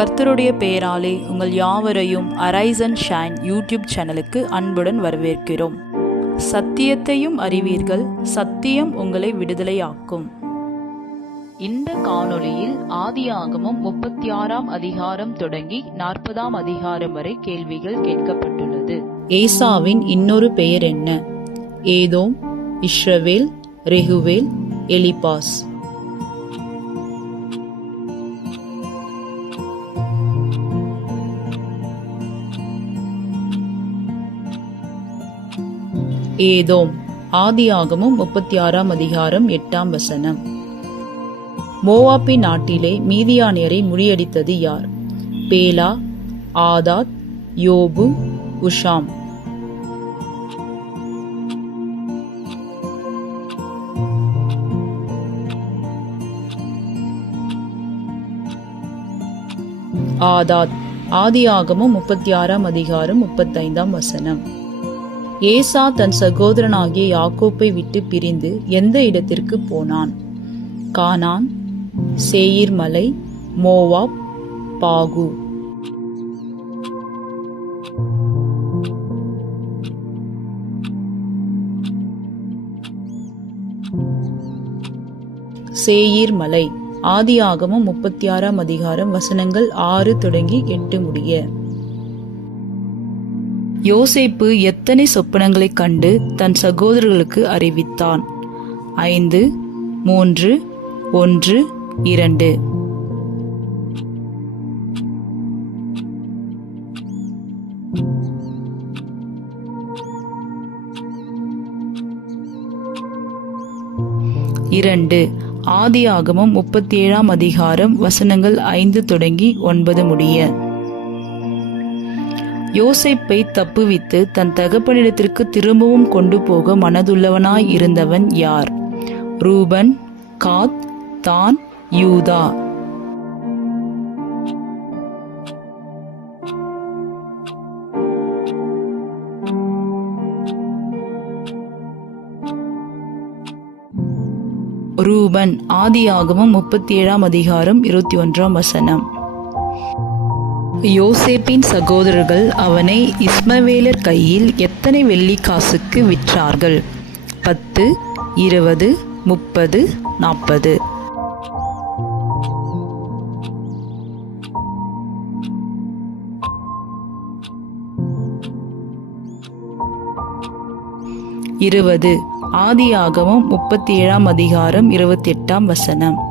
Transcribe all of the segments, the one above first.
கர்த்தருடைய பெயராலே உங்கள் யாவரையும் அரைஸ் அண்ட் ஷைன் யூடியூப் சேனலுக்கு அன்புடன் வரவேற்கிறோம். சத்தியத்தையும் அறிவீர்கள், சத்தியம் உங்களை விடுதலையாக்கும். இந்த காணொளியில் ஆதியாகமம் 36 அதிகாரம் தொடங்கி 40 அதிகாரம் வரை கேள்விகள் கேட்கப்பட்டுள்ளது. ஏசாவின் இன்னொரு பெயர் என்ன? ஏதோம், இஸ்ரவேல், ரெகுவேல், எலிபாஸ். ஏதோம். ஆதியாகமம் 36 அதிகாரம் 8 மோவாபி நாட்டிலே மீதியானியரை முறியடித்தது யார்? பேலா, ஆதாத், யோபு, உஷாம். ஆதாத். ஆதியாகமம் 36 அதிகாரம் 35 ஏசா தன் சகோதரனாகிய யாக்கோப்பை விட்டு பிரிந்து எந்த இடத்திற்கு போனான்? கானான், சேயீர் மலை, மோவாப், பாகு. சேயீர் மலை. ஆதியாகமம் 36 அதிகாரம் வசனங்கள் 6 தொடங்கி 8 முடிய. யோசேப்பு எத்தனை சொப்பனங்களைக் கண்டு தன் சகோதரர்களுக்கு அறிவித்தான்? 5, 3, 1, 2. ஆதியாகமம் 37 அதிகாரம் வசனங்கள் 5 தொடங்கி 9 முடிய. யோசேப்பை தப்புவித்து தன் தகப்பனிடத்திற்கு திரும்பவும் கொண்டு போக மனதுள்ளவனாய் இருந்தவன் யார்? ரூபன், காத், தான், யூதா. ரூபன். ஆதியாகமம் 37 அதிகாரம் 21 யோசேப்பின் சகோதரர்கள் அவனை இஸ்மவேலர் கையில் எத்தனை வெள்ளிக்காசுக்கு விற்றார்கள்? 10, 20, 30, 40. ஆதியாகமம் 37 அதிகாரம் 28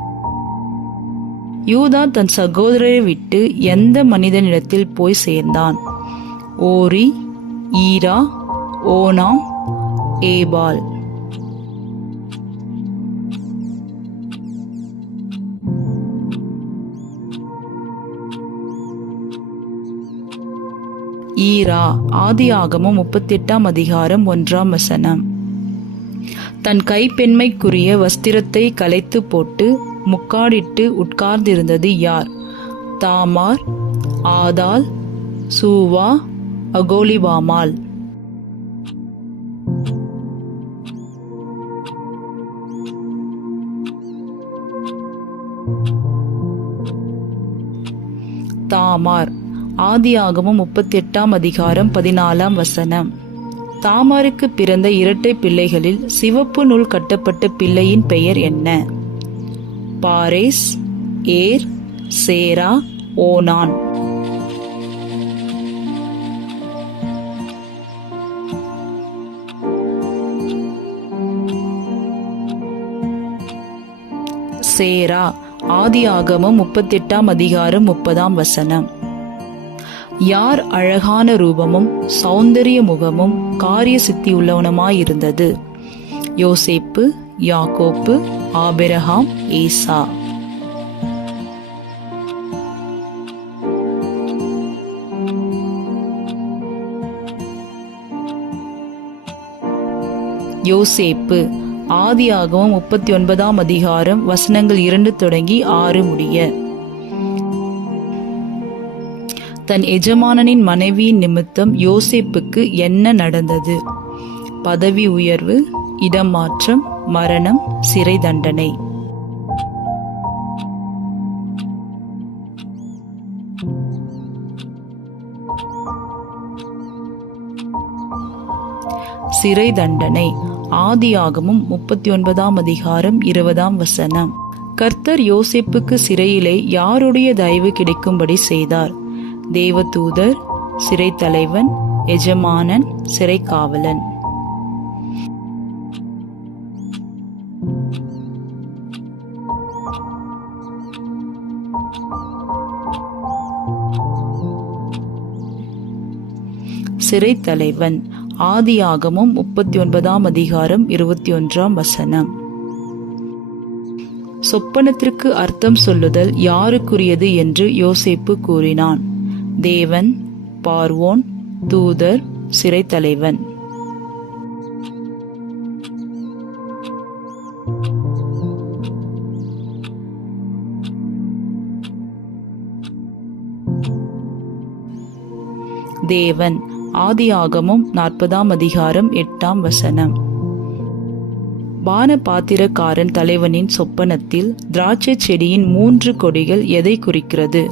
யூதா தன் சகோதரரை விட்டு எந்த மனிதனிடத்தில் போய் சேர்ந்தான்? ஓரி, ஈரா, ஓனாம், ஏபால். ஈரா. ஆதியாகமம் 38 அதிகாரம் 1 தன் கைப்பெண்மைக்குரிய வஸ்திரத்தை கலைத்து போட்டு முக்காடிட்டு உட்கார்ந்திருந்தது யார்? தாமார், ஆதாள், சூவா, அகோலிபாமால். தாமார். ஆதியாகமம் 38 அதிகாரம் 14 தாமாருக்கு பிறந்த இரட்டை பிள்ளைகளில் சிவப்பு நூல் கட்டப்பட்ட பிள்ளையின் பெயர் என்ன? பாரேஸ், ஏர், சேரா, ஓனான். சேரா. ஆதியாகமம் 38 அதிகாரம் 30 யார் அழகான ரூபமும் சௌந்தரிய முகமும் காரிய சித்தியுள்ளவனுமாயிருந்தது? யோசேப்பு, யாக்கோப்பு, ஆபிரகாம், ஏசா. யோசேப்பு. ஆதியாகமம் 39 அதிகாரம் வசனங்கள் 2 தொடங்கி 6 முடிய. தன் எஜமானனின் மனைவியின் நிமித்தம் யோசேப்புக்கு என்ன நடந்தது? பதவி உயர்வு, இடமாற்றம், மரணம், சிறை தண்டனை. சிறை தண்டனை. ஆதியாகமம் 39 அதிகாரம் 20 கர்த்தர் யோசேப்புக்கு சிறையிலே யாருடைய தயவு கிடைக்கும்படி செய்தார்? தேவதூதர், சிறை தலைவன், எஜமானன், சிறை காவலன். சிறை தலைவன். ஆதியாகமம் 39 அதிகாரம் 21 சொப்பனத்திற்கு அர்த்தம் சொல்லுதல் யாருக்குரியது என்று யோசேப்பு கூறினான்? தேவன், பார்வோன், தூதர், சிறை தலைவன். தேவன். ஆதியாகமம் 40 அதிகாரம் 8 பானபாத்திரக்காரன் தலைவனின் சொப்பனத்தில் திராட்சை செடியின் 3 கொடிகள் எதை குறிக்கிறது?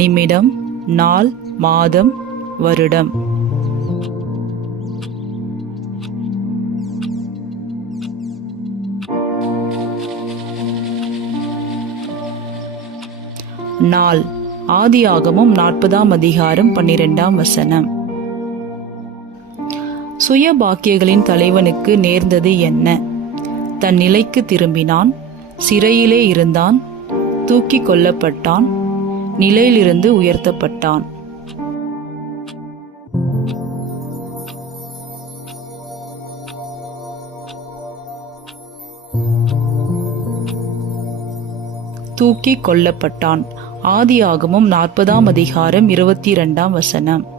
நிமிடம், நாள், மாதம், வருடம். நாள். ஆதியாகமம் 40 அதிகாரம் 12 சுயபாக்கியங்களின் தலைவனுக்கு நேர்ந்தது என்ன? தன் நிலைக்கு திரும்பினான், சிறையிலே இருந்தான், தூக்கி கொல்லப்பட்டான், நிலையிலிருந்து உயர்த்தப்பட்டான். தூக்கி கொல்லப்பட்டான். ஆதியாகமம் 40 அதிகாரம் 22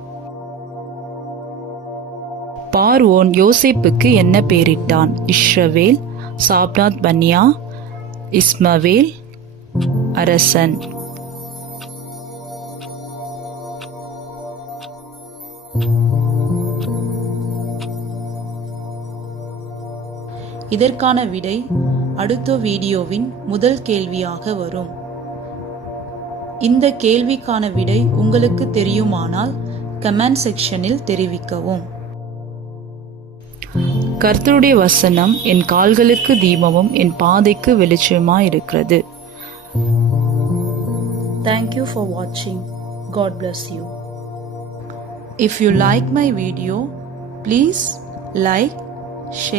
பார்வோன் யோசேப்புக்கு என்ன பெயரிட்டான்? இஸ்ரவேல், சாப்நாத் பன்யா, இஸ்மவேல், அரசன். இதற்கான விடை அடுத்த வீடியோவின் முதல் கேள்வியாக வரும். இந்த கேள்விக்கான விடை உங்களுக்கு தெரியுமானால் கமெண்ட் செக்ஷனில் தெரிவிக்கவும். கர்த்தருடைய வசனம் என் கால்களுக்கு தீபமும் என் பாதைக்கு வெளிச்சமாயிருக்கிறது. Thank you for watching. God bless you. If you like my video, please like, share